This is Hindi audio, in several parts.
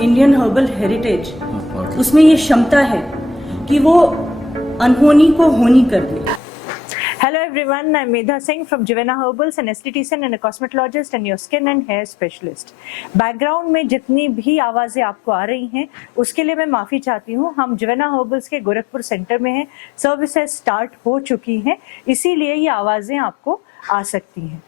इंडियन हर्बल हेरिटेज, उसमें ये क्षमता है कि वो अनहोनी को होनी कर दे। Hello everyone, I'm Medha Singh from Jivana Herbals, an esthetician and a cosmetologist and your skin and hair specialist. Background में जितनी भी आवाज़ें आपको आ रही हैं उसके लिए मैं माफ़ी चाहती हूँ। हम जिवेना हर्बल्स के गोरखपुर सेंटर में हैं, सर्विसेज स्टार्ट हो चुकी हैं, इसीलिए ये आवाज़ें आपको आ सकती हैं।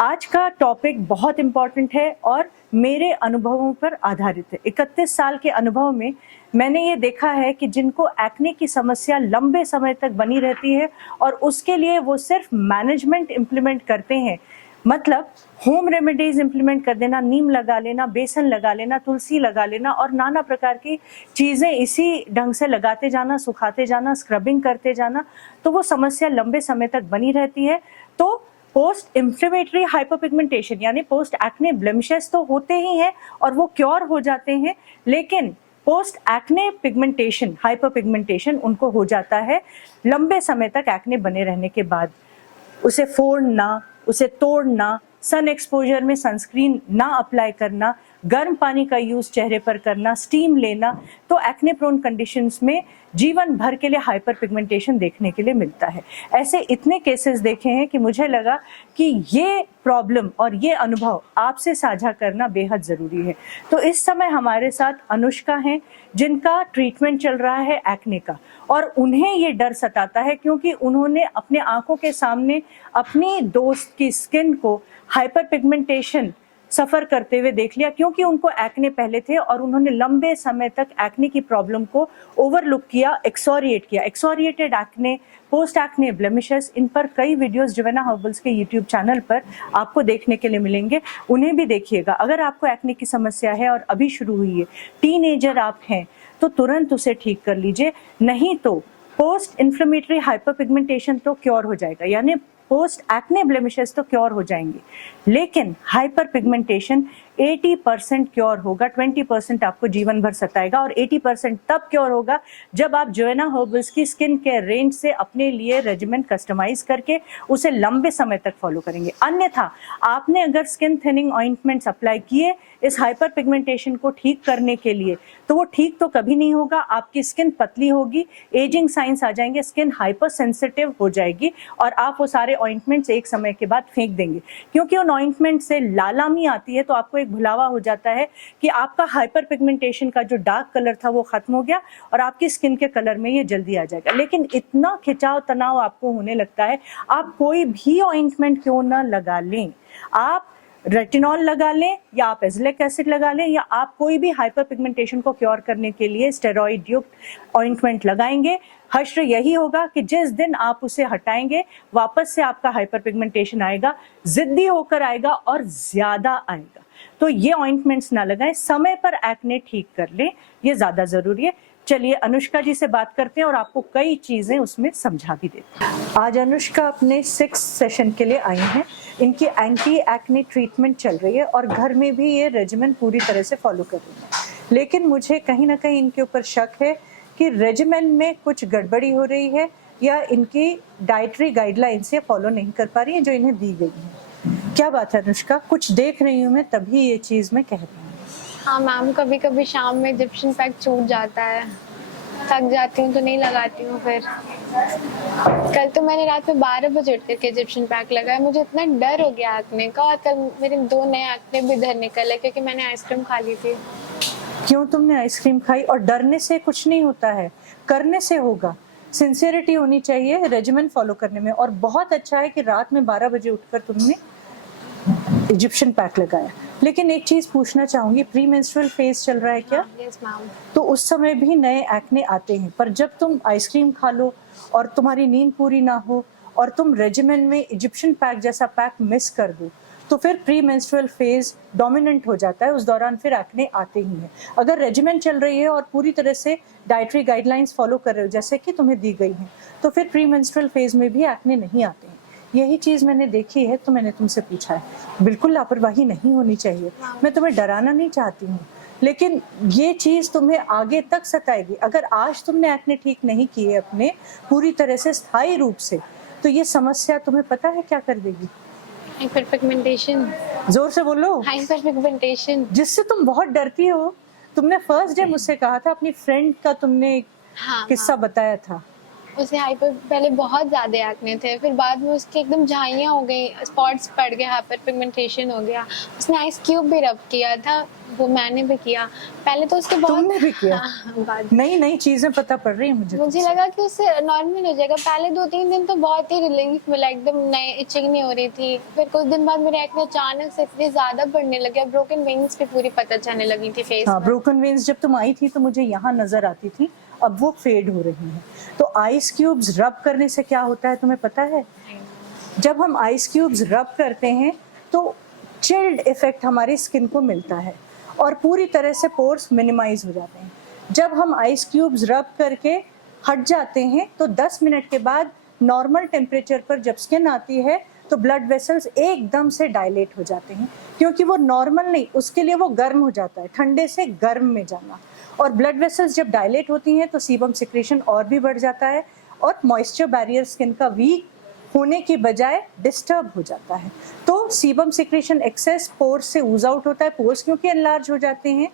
आज का टॉपिक बहुत इम्पॉर्टेंट है और मेरे अनुभवों पर आधारित है। 31 साल के अनुभव में मैंने ये देखा है कि जिनको एक्ने की समस्या लंबे समय तक बनी रहती है और उसके लिए वो सिर्फ मैनेजमेंट इम्प्लीमेंट करते हैं, मतलब होम रेमेडीज इम्प्लीमेंट कर देना, नीम लगा लेना, बेसन लगा लेना, तुलसी लगा लेना और नाना प्रकार की चीज़ें इसी ढंग से लगाते जाना, सुखाते जाना, स्क्रबिंग करते जाना, तो वो समस्या लंबे समय तक बनी रहती है। तो पोस्ट इन्फ्लेमेटरी हाइपरपिगमेंटेशन यानी पोस्ट एक्ने ब्लेमिशेस तो होते ही हैं और वो क्योर हो जाते हैं, लेकिन पोस्ट एक्ने पिगमेंटेशन, हाइपरपिगमेंटेशन उनको हो जाता है लंबे समय तक एक्ने बने रहने के बाद। उसे फोड़ना, उसे तोड़ना, सन एक्सपोजर में सनस्क्रीन ना अप्लाई करना, गर्म पानी का यूज चेहरे पर करना, स्टीम लेना, तो एक्ने प्रोन कंडीशंस में जीवन भर के लिए हाइपर पिगमेंटेशन देखने के लिए मिलता है। ऐसे इतने केसेस देखे हैं कि मुझे लगा कि ये प्रॉब्लम और ये अनुभव आपसे साझा करना बेहद ज़रूरी है। तो इस समय हमारे साथ अनुष्का हैं जिनका ट्रीटमेंट चल रहा है एक्ने का, और उन्हें ये डर सताता है क्योंकि उन्होंने अपने आंखों के सामने अपनी दोस्त की स्किन को हाइपर पिगमेंटेशन सफ़र करते हुए देख लिया, क्योंकि उनको एक्ने पहले थे और उन्होंने लंबे समय तक एक्ने की प्रॉब्लम को ओवरलुक किया, एक्सोरिएट किया। एक्सोरिएटेड एक्ने, पोस्ट एक्ने ब्लेमिशेस, इन पर कई वीडियोस जिवेना हर्बल्स के यूट्यूब चैनल पर आपको देखने के लिए मिलेंगे, उन्हें भी देखिएगा। अगर आपको एक्ने की समस्या है और अभी शुरू हुई है, टीनेजर आप हैं, तो तुरंत उसे ठीक कर लीजिए, नहीं तो पोस्ट इन्फ्लेमेटरी हाइपरपिगमेंटेशन तो क्योर हो जाएगा, यानी पोस्ट एक्ने ब्लेमिशेस तो क्योर हो जाएंगे, लेकिन हाइपर पिगमेंटेशन 80% क्योर होगा, 20% आपको जीवन भर सताएगा और 80% तब क्योर होगा जब आप जिवेना हर्बल्स की स्किन केयर रेंज से अपने लिए रेजिमेन कस्टमाइज करके उसे लंबे समय तक फॉलो करेंगे। अन्यथा आपने अगर स्किन थिनिंग ऑइंटमेंट्स अप्लाई किए इस हाइपर पिगमेंटेशन को ठीक करने के लिए, तो वो ठीक तो कभी नहीं होगा, आपकी स्किन पतली होगी, एजिंग साइंस आ जाएंगे, स्किन हाइपर सेंसिटिव हो जाएगी और आप वो सारे ऑइंटमेंट्स एक समय के बाद फेंक देंगे, क्योंकि उन ऑइंटमेंट से लालामी आती है, तो आपको एक भुलावा हो जाता है कि आपका हाइपर पिगमेंटेशन का जो डार्क कलर था वो खत्म हो गया और आपकी स्किन के कलर में ये जल्दी आ जाएगा। लेकिन इतना खिंचाव तनाव आपको होने लगता है, आप कोई भी ऑइंटमेंट क्यों ना लगा लें, आप रेटिनॉल लगा लें या आप एज़िलिक एसिड लगा लें या आप कोई भी हाइपर पिगमेंटेशन को क्योर करने के लिए स्टेरॉइड युक्त ऑइंटमेंट लगाएंगे, हश्र यही होगा कि जिस दिन आप उसे हटाएंगे वापस से आपका हाइपर पिगमेंटेशन आएगा, जिद्दी होकर आएगा और ज्यादा आएगा। तो ये ऑइंटमेंट्स ना लगाएं, समय पर एक्ने ठीक कर लें, ये ज्यादा जरूरी है। चलिए अनुष्का जी से बात करते हैं और आपको कई चीजें उसमें समझा भी देते हैं। आज अनुष्का अपने 6 सेशन के लिए आई हैं। इनकी एंटी एक्ने ट्रीटमेंट चल रही है और घर में भी ये रेजिमेन पूरी तरह से फॉलो कर रही है, लेकिन मुझे कहीं ना कहीं इनके ऊपर शक है कि रेजिमेन में कुछ गड़बड़ी हो रही है या इनकी डाइटरी गाइडलाइंस ये फॉलो नहीं कर पा रही है जो इन्हें दी गई है। क्या बात है अनुष्का, कुछ देख रही हूँ मैं तभी ये चीज मैं कह रही हूँ। हाँ मैम, कभी कभी शाम में इजिप्शियन पैक छूट जाता है, थक जाती हूँ तो नहीं लगाती हूँ। फिर कल तो मैंने रात में 12 बजे उठ करके इजिप्शियन पैक लगाया, मुझे इतना डर हो गया एक्ने का, और कल मेरे 2 नए एक्ने भी इधर निकले क्योंकि मैंने आइसक्रीम खा ली थी। क्यों तुमने आइसक्रीम खाई? और डरने से कुछ नहीं होता है, करने से होगा। सिंसियरिटी होनी चाहिए रेजिमेन फॉलो करने में, और बहुत अच्छा है कि रात में 12 बजे उठकर तुमने इजिप्शियन पैक लगाया। लेकिन एक चीज पूछना चाहूंगी, प्री मेंस्ट्रुअल फेज चल रहा है क्या? Yes ma'am. तो उस समय भी नए एक्ने आते हैं, पर जब तुम आइसक्रीम खा लो और तुम्हारी नींद पूरी ना हो और तुम रेजिमेन में इजिप्शियन पैक जैसा पैक मिस कर दो, तो फिर प्री मेंस्ट्रुअल फेज डोमिनेंट हो जाता है, उस दौरान फिर एक्ने आते ही हैं। अगर रेजिमेन चल रही है और पूरी तरह से डाइटरी गाइडलाइंस फॉलो कर रहे हो जैसे कि तुम्हें दी गई हैं, तो फिर प्री मेंस्ट्रुअल फेज में भी एक्ने नहीं आते हैं। यही चीज़ मैंने देखी है तो मैंने तुमसे पूछा है। बिल्कुल लापरवाही नहीं होनी चाहिए, मैं तुम्हें डराना नहीं चाहती हूँ, लेकिन ये चीज़ तुम्हें आगे तक सताएगी। अगर आज तुमने एक्ने ठीक नहीं किए अपने पूरी तरह से स्थायी रूप से, तो ये समस्या तुम्हें पता है क्या कर देगी? Hyper pigmentation. जोर से बोलो। Hyper pigmentation. जिससे तुम बहुत डरती हो, तुमने फर्स्ट डे मुझसे कहा था अपनी फ्रेंड का तुमने हाँ किस्सा बताया था। उसे हाइपर पहले बहुत ज्यादा एक्ने थे, फिर बाद में उसके एकदम झाइयाँ हो गई, स्पॉट्स पड़ गए, हाइपर पिगमेंटेशन हो गया। उसने आइस क्यूब भी रब किया था, वो मैंने भी किया। पहले तो उसके बहुत तुमने भी किया? बाद नई नई चीजें पता पड़ रही है मुझे लगा कि उससे नॉर्मल हो जाएगा। पहले 2-3 दिन तो बहुत ही रिलीफ मिला, एकदम नए इचिंग नहीं हो रही थी। फिर कुछ दिन बाद मेरे एक्ने अचानक से इतने ज्यादा बढ़ने लगे, ब्रोकन वेन्स भी पूरी पता चलने लगी थी फेस हाँ, में। ब्रोकन वेन्स जब तुम आई थी तो मुझे यहाँ नजर आती थी, अब वो फेड हो रही हैं। तो आइस क्यूब्स रब करने से क्या होता है तुम्हें पता है? जब हम आइस क्यूब्स रब करते हैं तो चिल्ड इफेक्ट हमारी स्किन को मिलता है और पूरी तरह से पोर्स मिनिमाइज हो जाते हैं। जब हम आइस क्यूब्स रब करके हट जाते हैं तो 10 मिनट के बाद नॉर्मल टेम्परेचर पर जब स्किन आती है तो ब्लड वेसल्स एकदम से डायलेट हो जाते हैं, क्योंकि वो नॉर्मल नहीं, उसके लिए वो गर्म हो जाता है, ठंडे से गर्म में जाना। और ब्लड वेसल्स जब डायलेट होती हैं तो सीबम सिक्रेशन और भी बढ़ जाता है और मॉइस्चर बैरियर स्किन का वीक होने की बजाय डिस्टर्ब हो जाता है। तो सीबम सिक्रेशन एक्सेस पोर्स से ऊज आउट होता है, पोर्स क्योंकि एनलार्ज हो जाते हैं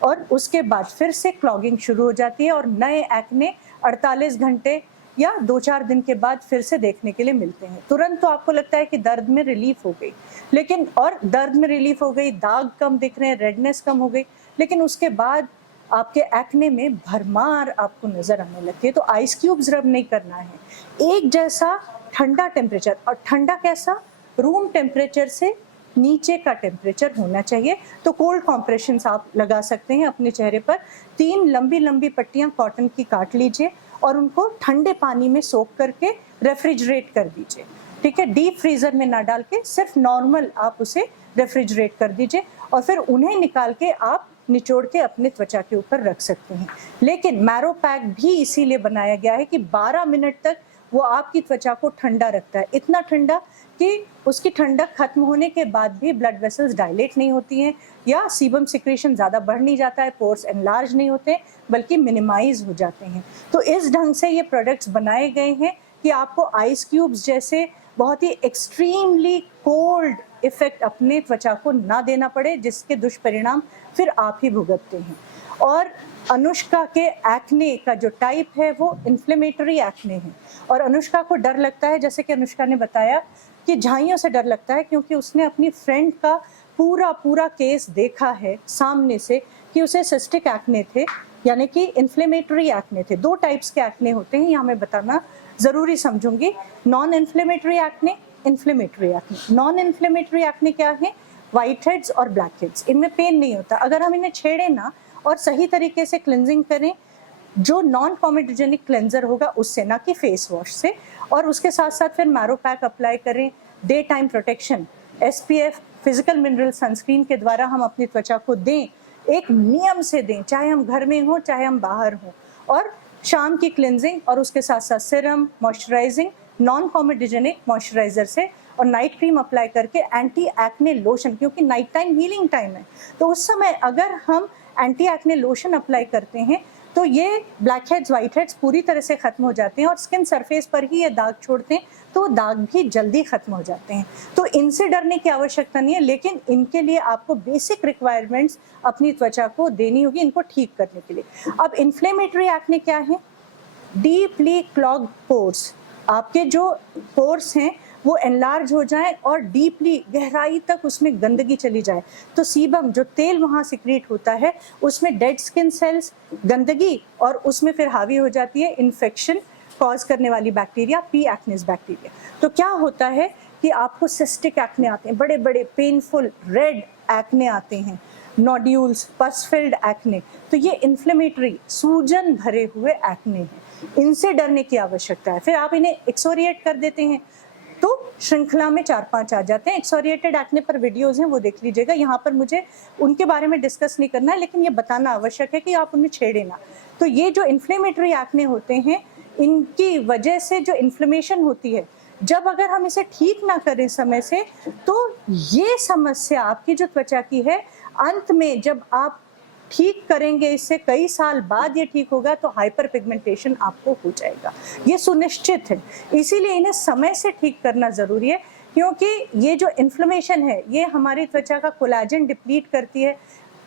और उसके बाद फिर से क्लॉगिंग शुरू हो जाती है और नए एक्ने 48 घंटे या 2-4 दिन के बाद फिर से देखने के लिए मिलते हैं। तुरंत तो आपको लगता है कि दर्द में रिलीफ हो गई, लेकिन और दर्द में रिलीफ हो गई, दाग कम दिख रहे हैं, रेडनेस कम हो गई, लेकिन उसके बाद आपके एक्ने में भरमार आपको नजर आने लगती है। तो आइस क्यूब्स रब नहीं करना है, एक जैसा ठंडा टेम्परेचर, और ठंडा कैसा, रूम टेम्परेचर से नीचे का टेम्परेचर होना चाहिए। तो कोल्ड कॉम्प्रेशंस आप लगा सकते हैं अपने चेहरे पर। 3 लंबी लंबी पट्टियां कॉटन की काट लीजिए और उनको ठंडे पानी में सोक करके रेफ्रिजरेट कर दीजिए, ठीक है? डीप फ्रीजर में ना डाल के सिर्फ नॉर्मल आप उसे रेफ्रिजरेट कर दीजिए और फिर उन्हें निकाल के आप निचोड़ के अपने त्वचा के ऊपर रख सकते हैं। लेकिन मैरो पैक भी इसीलिए बनाया गया है कि 12 मिनट तक वो आपकी त्वचा को ठंडा रखता है, इतना ठंडा कि उसकी ठंडक खत्म होने के बाद भी ब्लड वेसल्स डायलेट नहीं होती हैं या सीबम सिक्रेशन ज़्यादा बढ़ नहीं जाता है, पोर्स एनलार्ज नहीं होते बल्कि मिनिमाइज हो जाते हैं। तो इस ढंग से ये प्रोडक्ट्स बनाए गए हैं कि आपको आइस क्यूब्स जैसे बहुत ही एक्सट्रीमली कोल्ड इफेक्ट अपने त्वचा को ना देना पड़े, जिसके दुष्परिणाम फिर आप ही भुगतते हैं। और अनुष्का के एक्ने का जो टाइप है वो इन्फ्लेमेटरी एक्ने है और अनुष्का को डर लगता है, जैसे कि अनुष्का ने बताया कि झाइयों से डर लगता है, क्योंकि उसने अपनी फ्रेंड का पूरा केस देखा है सामने से कि उसे सिस्टिक एक्ने थे, यानी कि इन्फ्लेमेटरी एक्ने थे। 2 टाइप्स के एक्ने होते हैं, यहाँ मैं बताना ज़रूरी समझूंगी। Non inflammatory acne, inflammatory acne. Non inflammatory acne क्या है? वाइट हेड्स और ब्लैक हेड्स, इनमें पेन नहीं होता अगर हम इन्हें छेड़े ना और सही तरीके से क्लिनजिंग करें, जो नॉन कॉमेडोजेनिक क्लेंजर होगा उससे, ना कि फेस वॉश से। और उसके साथ साथ फिर मैरो पैक अप्लाई करें, day time protection, SPF physical mineral sunscreen के द्वारा हम अपनी त्वचा को दें, एक नियम से दें, चाहे हम घर में हों चाहे हम बाहर हों। और शाम की क्लिनजिंग और उसके साथ साथ serum, moisturising, non comedogenic moisturiser से, और नाइट क्रीम अप्लाई करके एंटी एक्ने लोशन, क्योंकि नाइट टाइम हीलिंग टाइम है, तो उस समय अगर हम एंटी एक्ने लोशन अप्लाई करते हैं तो ये ब्लैक हेड्स, वाइट हेड्स पूरी तरह से खत्म हो जाते हैं और स्किन सरफेस पर ही ये दाग छोड़ते हैं, तो दाग भी जल्दी खत्म हो जाते हैं। तो इनसे डरने की आवश्यकता नहीं है, लेकिन इनके लिए आपको बेसिक रिक्वायरमेंट्स अपनी त्वचा को देनी होगी इनको ठीक करने के लिए। अब इन्फ्लेमेटरी एक्ने क्या है? डीपली क्लॉग्ड पोर्स, आपके जो पोर्स हैं वो एनलार्ज हो जाए और डीपली गहराई तक उसमें गंदगी चली जाए, तो सीबम जो तेल वहाँ सिक्रीट होता है उसमें डेड स्किन सेल्स, गंदगी, और उसमें फिर हावी हो जाती है इन्फेक्शन कॉज करने वाली बैक्टीरिया, पी एक्निस बैक्टीरिया। तो क्या होता है कि आपको सिस्टिक एक्ने आते हैं, बड़े बड़े पेनफुल रेड एक्ने आते हैं, नोड्यूल्स, पस फिल्ड एक्ने। तो ये इन्फ्लेमेटरी सूजन भरे हुए एक्ने हैं, इनसे डरने की आवश्यकता है। फिर आप इन्हें एक्सोरिएट कर देते हैं तो श्रृंखला में 4-5 आ जाते हैं। एक्सोरिएटेड एक्ने पर वीडियोस हैं, वो देख लीजिएगा। यहाँ पर मुझे उनके बारे में डिस्कस नहीं करना है, लेकिन ये बताना आवश्यक है कि आप उन्हें छेड़े ना। तो ये जो इन्फ्लेमेटरी एक्ने होते हैं, इनकी वजह से जो इन्फ्लेमेशन होती है, जब अगर हम इसे ठीक ना करें समय से, तो ये समस्या आपकी जो त्वचा की है, अंत में जब आप ठीक करेंगे, इससे कई साल बाद ये ठीक होगा, तो हाइपर पिगमेंटेशन आपको हो जाएगा, ये सुनिश्चित है। इसीलिए इन्हें समय से ठीक करना ज़रूरी है, क्योंकि ये जो इन्फ्लेमेशन है ये हमारी त्वचा का कोलाजन डिप्लीट करती है,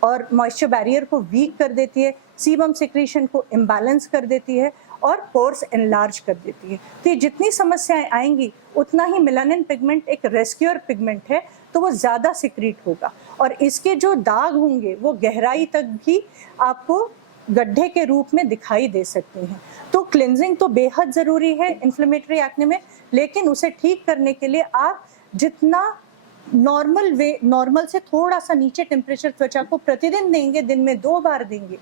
और मॉइस्चर बैरियर को वीक कर देती है, सीबम सिक्रीशन को इम्बैलेंस कर देती है और पोर्स एनलार्ज कर देती है। तो ये जितनी समस्याएं आएंगी उतना ही मेलानिन पिगमेंट एक रेस्क्यूअर पिगमेंट है, तो वो ज़्यादा सिक्रीट होगा और इसके जो दाग होंगे वो गहराई तक भी आपको गड्ढे के रूप में दिखाई दे सकते हैं। तो क्लिनजिंग तो बेहद ज़रूरी है इन्फ्लेमेटरी एक्ने में, लेकिन उसे ठीक करने के लिए आप जितना नॉर्मल से थोड़ा सा नीचे टेम्परेचर त्वचा को प्रतिदिन देंगे, दिन में 2 बार देंगे,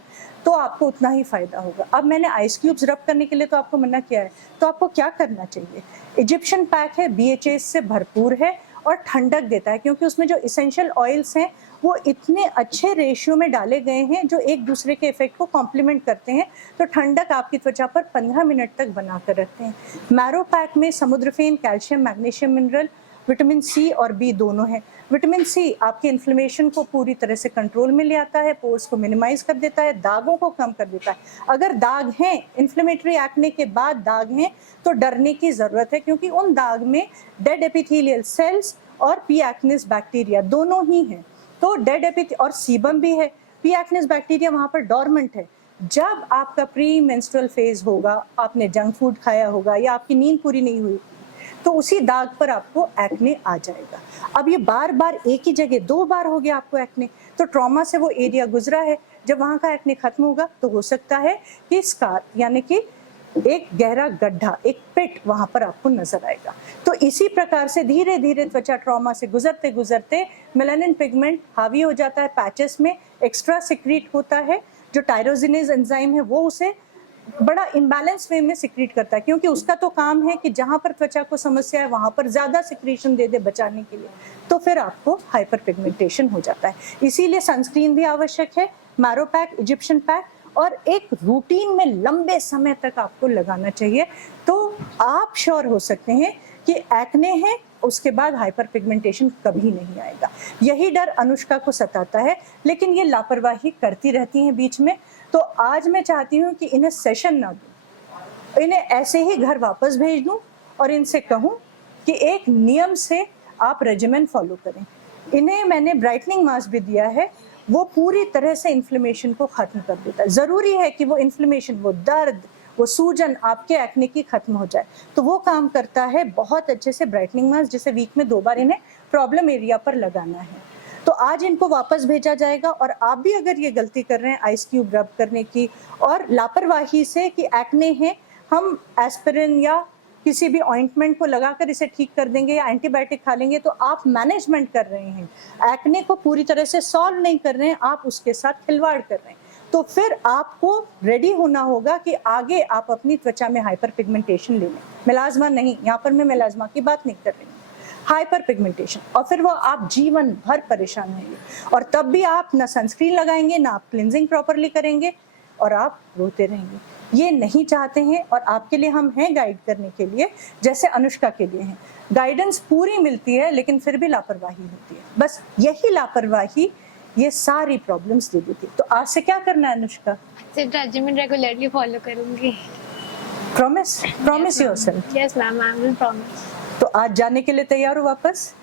तो आपको उतना ही फायदा होगा। अब मैंने आइस क्यूब्स रब करने के लिए तो आपको मना किया है, तो आपको क्या करना चाहिए? इजिप्शियन पैक है, BHAs से भरपूर है और ठंडक देता है, क्योंकि उसमें जो इसेंशियल ऑयल्स हैं वो इतने अच्छे रेशियो में डाले गए हैं जो एक दूसरे के इफेक्ट को कॉम्प्लीमेंट करते हैं। तो ठंडक आपकी त्वचा पर 15 मिनट तक बना कर रखते हैं। मैरो पैक में समुद्रफेन, calcium, magnesium mineral, vitamin C और B दोनों हैं। विटामिन C आपके इन्फ्लेमेशन को पूरी तरह से कंट्रोल में ले आता है, पोर्स को मिनिमाइज कर देता है, दागों को कम कर देता है। अगर दाग हैं, इन्फ्लेमेटरी एक्ने के बाद दाग हैं, तो डरने की ज़रूरत है, क्योंकि उन दाग में डेड एपिथेलियल सेल्स और पी एक्निस बैक्टीरिया दोनों ही हैं। तो डेड और सीबम भी है, पी एक्निस बैक्टीरिया वहाँ पर डॉर्मेंट है। जब आपका प्री मेंस्ट्रुअल फेज होगा, आपने जंक फूड खाया होगा या आपकी नींद पूरी नहीं हुई, तो उसी दाग पर आपको एक्ने आ जाएगा। अब ये बार बार एक ही जगह 2 बार हो गया आपको एक्ने, तो ट्रॉमा से वो एरिया गुजरा है। जब वहाँ का एक्ने खत्म होगा तो हो सकता है कि स्कार यानी कि एक गहरा गड्ढा, एक पिट वहाँ पर आपको नजर आएगा। तो इसी प्रकार से धीरे धीरे त्वचा ट्रॉमा से गुजरते गुजरते मेलानिन पिगमेंट हावी हो जाता है, पैचेस में एक्स्ट्रा सिक्रीट होता है। जो टायरोजिनेज एंजाइम है वो उसे बड़ा इम्बैलेंस वे में सिक्रीट करता है, क्योंकि उसका तो काम है कि जहां पर त्वचा को समस्या है वहां पर ज्यादा सिक्रीशन दे दे बचाने के लिए, तो फिर आपको हाइपर पिगमेंटेशन हो जाता है। इसीलिए सनस्क्रीन भी आवश्यक है, मैरो पैक, इजिप्शियन पैक, और एक रूटीन में लंबे समय तक आपको लगाना चाहिए। तो आप श्योर हो सकते हैं कि एक्ने है, उसके बाद हाइपर पिगमेंटेशन कभी नहीं आएगा। यही डर अनुष्का को सताता है, लेकिन ये लापरवाही करती रहती हैं बीच में। तो आज मैं चाहती हूँ कि इन्हें सेशन ना दूं, इन्हें ऐसे ही घर वापस भेज दूं और इनसे कहूँ कि एक नियम से आप रेजिमेन फॉलो करें। इन्हें मैंने ब्राइटनिंग मास्क भी दिया है, वो पूरी तरह से इन्फ्लेमेशन को खत्म कर देता है। ज़रूरी है कि वो इन्फ्लेमेशन, वो दर्द, वो सूजन आपके एक्ने की खत्म हो जाए, तो वो काम करता है बहुत अच्छे से ब्राइटनिंग मास्क, जिसे वीक में 2 बार इन्हें प्रॉब्लम एरिया पर लगाना है। तो आज इनको वापस भेजा जाएगा। और आप भी अगर ये गलती कर रहे हैं आइस क्यूब रब करने की और लापरवाही से कि एक्ने है, हम एस्पिरिन या किसी भी ऑइंटमेंट को लगाकर इसे ठीक कर देंगे या एंटीबायोटिक खा लेंगे, तो आप मैनेजमेंट कर रहे हैं, एक्ने को पूरी तरह से सॉल्व नहीं कर रहे हैं, आप उसके साथ खिलवाड़ कर रहे हैं। तो फिर आपको रेडी होना होगा कि आगे आप अपनी त्वचा में हाइपर पिगमेंटेशन ले लें। मेलाज्मा नहीं, यहाँ पर मैं मेलाज्मा की बात नहीं कर रही हूँ, हाइपर पिगमेंटेशन, और फिर वो आप जीवन भर परेशान होंगे। और तब भी आप ना सनस्क्रीन लगाएंगे, ना आप क्लिनजिंग प्रॉपरली करेंगे, और आप रोते रहेंगे। ये नहीं चाहते हैं, और आपके लिए हम हैं गाइड करने के लिए, जैसे अनुष्का के लिए हैं। गाइडेंस पूरी मिलती है, लेकिन फिर भी लापरवाही होती है। बस यही लापरवाही ये सारी प्रॉब्लम्स दे देती है। तो आज से क्या करना है अनुष्का? सिर्फ रेजिमेन रेगुलरली फॉलो करूंगी। Promise yourself. Yes ma'am, I will promise. तो आज जाने के लिए तैयार हो वापस?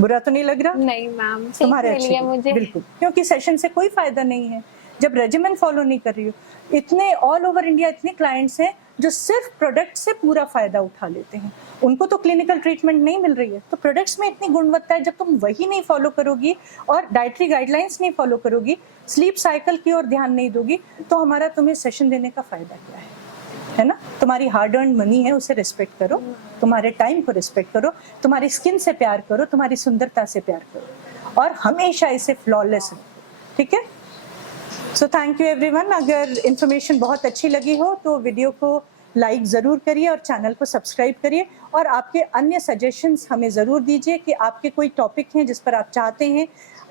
बुरा तो नहीं लग रहा? नहीं मैम, तुम्हारे सीख मिली है मुझे। बिल्कुल, क्योंकि सेशन से कोई फायदा नहीं है जब रेजिमेन फॉलो नहीं कर रही हो। इतने ऑल ओवर इंडिया इतने क्लाइंट्स हैं जो सिर्फ प्रोडक्ट से पूरा फायदा उठा लेते हैं, उनको तो क्लिनिकल ट्रीटमेंट नहीं मिल रही है। तो प्रोडक्ट्स में इतनी गुणवत्ता है, जब तुम वही नहीं फॉलो करोगी और डाइटरी गाइडलाइंस नहीं फॉलो करोगी, स्लीप साइकिल की ओर ध्यान नहीं दोगी, तो हमारा तुम्हें सेशन देने का फायदा क्या है ना? तुम्हारी हार्ड अर्न मनी है, उसे रिस्पेक्ट करो, तुम्हारे टाइम को रिस्पेक्ट करो, तुम्हारी स्किन से प्यार करो, तुम्हारी सुंदरता से प्यार करो, और हमेशा इसे फ्लॉलेस रखो, ठीक है? So thank you everyone. अगर इन्फॉर्मेशन बहुत अच्छी लगी हो तो वीडियो को लाइक ज़रूर करिए और चैनल को सब्सक्राइब करिए, और आपके अन्य सजेशंस हमें ज़रूर दीजिए कि आपके कोई टॉपिक हैं जिस पर आप चाहते हैं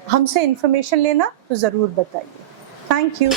हमसे इन्फॉर्मेशन लेना, तो ज़रूर बताइए। Thank you.